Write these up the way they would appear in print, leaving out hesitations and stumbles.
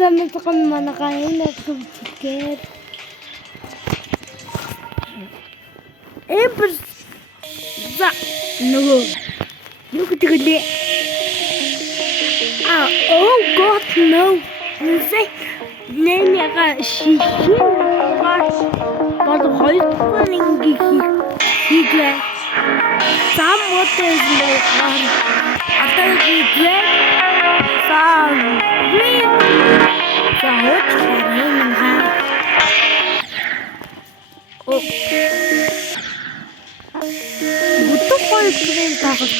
Самцхан манакаин эксүгээр Эмбер за нөгөө юу гэдэг лээ oh god no нүсэ нэмяга шихээс бод хоёрдугаар ингээ хийгээ сам мотэс мээр атаа хийгээ сам за хот нэмга оо Будто folyогийн тахад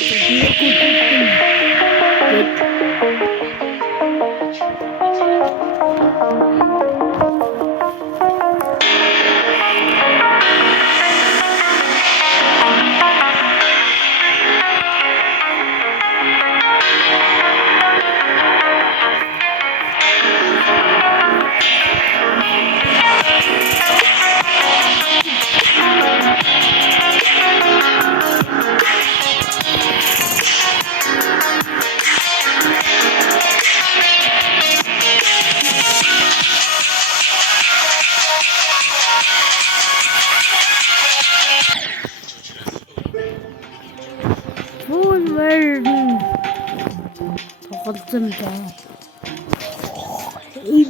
тоглосон байна.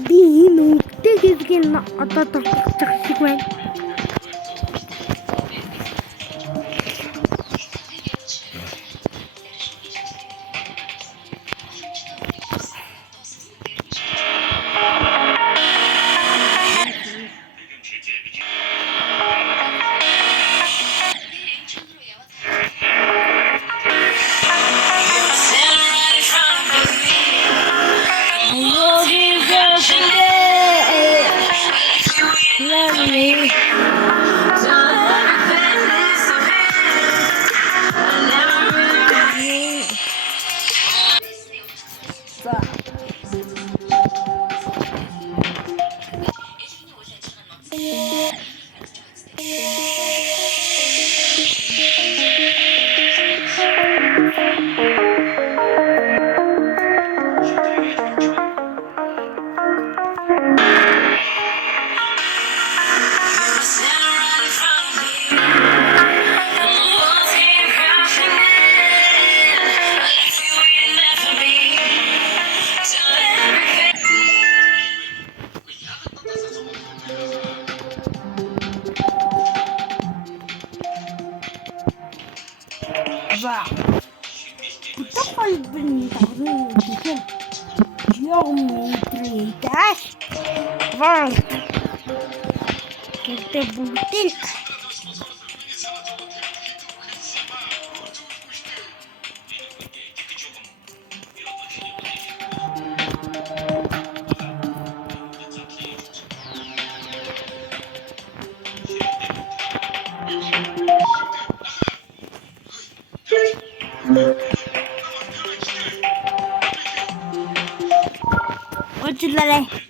Би энэ үгтэй гэдгийг одоо тоглох шиг байна. За. Будто folyогийн тахад Geometry-аас вау. Гэдэг бүгдийг Ojlare